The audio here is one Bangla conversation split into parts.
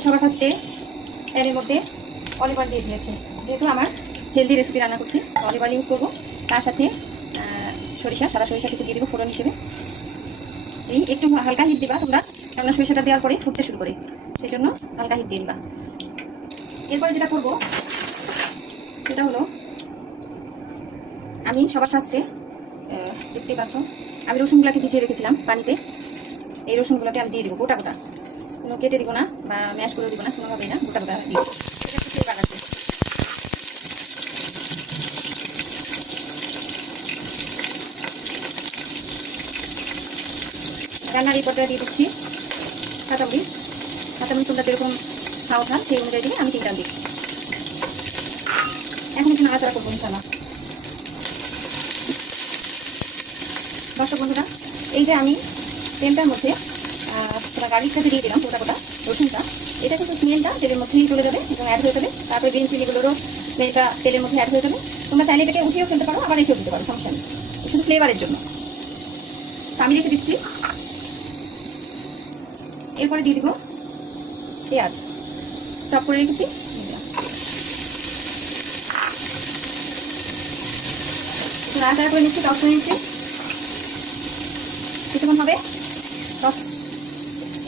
আমি সবার ফার্স্টে প্যানের মধ্যে অলিভ অয়েল দিয়ে দিয়েছি। যেহেতু আমার হেলদি রেসিপি রান্না করছি, অলিভ অয়েল ইউজ করবো। তার সাথে সরিষা, সাদা সরিষা কিছু দিয়ে দেবো ফোড়ন হিসেবে। এই একটু হালকা হিট দিবা তোমরা, কেননা সরিষাটা দেওয়ার পরে ফুটতে শুরু করে, সেই জন্য হালকা হিট দিয়ে দিবা। এরপরে যেটা করবো সেটা হলো, আমি সবার ফার্স্টে দেখতেই পাচ্ছ আমি রসুনগুলোকে ভিজিয়ে রেখেছিলাম পানিতে। এই রসুনগুলোকে আমি দিয়ে দেবো গোটা গোটা, কোনো কেটে দিব না বা ম্যাশ করে দিব না, কোনোভাবেই না, গোটা গোটা দিয়ে দেবো। এটা একটু ফ্লেভার আছে। রান্নার এই পর্যায়ে দিয়ে দিচ্ছি কাঁচামরিচ। কাঁচামরিচ তোমরা যেরকম খাও ঝাল সেই অনুযায়ী দিয়ে আমি 3টা দিচ্ছি। এখন একটু নাড়াচাড়া করবো ইনশাআল্লাহ। দর্শক বন্ধুরা, এই যে আমি তেলটার মধ্যে তোমার গার্লিকটাকে দিয়ে দিলাম গোটা গোটা রসুনটা, এটা কিন্তু স্মেলটা তেলের মধ্যেই চলে যাবে এবং অ্যাড হয়ে যাবে। তারপরে গ্রিন চিলিগুলোরও স্মেলটা তেলের মধ্যে অ্যাড হয়ে যাবে। তোমরা চাইলে এটাকে উঠিয়েও ফেলতে পারো, আবার রেখেও দিতে পারো, সমস্যা নেই, শুধু ফ্লেভারের জন্য। তা আমি রেখে দিচ্ছি। এরপরে দিয়ে দিব পেঁয়াজ, চপ করে রেখেছি। নাড়াচাড়া করে নিচ্ছি, টস করে নিচ্ছি, কিছুক্ষণ হবে টস।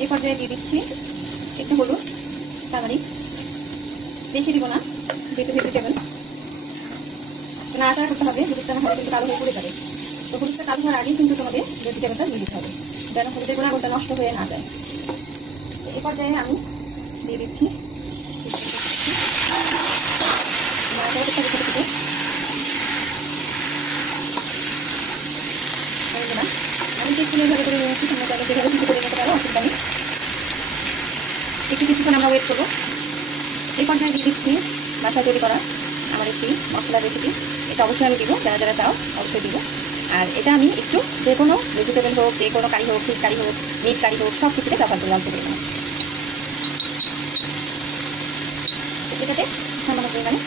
এই পর্যায়ে দিয়ে দিচ্ছি একটু হলুদ, কালারি বেশি দিব না, যেহেতু ভেজিটেবল। নাড়াচাড়া করতে হবে, হলুদটা না হলে কিন্তু কালো হয়ে পড়ে যাবে। তো হলুদটা কালো হওয়ার আগেই কিন্তু তোমাদের ভেজিটেবলটা দিয়ে দিতে হবে, যেন হলুদের গুণাগুণটা নষ্ট হয়ে না যায়। এই পর্যায়ে আমি দিয়ে দিচ্ছি আমি কিছুক্ষণ এভাবে করে নিয়েছি, তোমরা তাদের যেভাবে কিছু করে নিতে পারো, অসুবিধা নেই। একটু কিছুক্ষণ আমরা ওয়েট করবো। এই পর্যায়ে দিয়ে দিচ্ছি বাসায় তৈরি করা আমার একটি মশলা রেসিপি। এটা অবশ্যই আমি দিব, যারা যারা চাও অবশ্যই দিব। আর এটা আমি একটু যে কোনো ভেজিটেবল হোক, যে কোনো কারি হোক, ফিশ কারি হোক, মিট কারি হোক, সব কিছুতে ব্যবহার করে অল্প পরিমাণে। এটাতে সামান্য পরিমাণে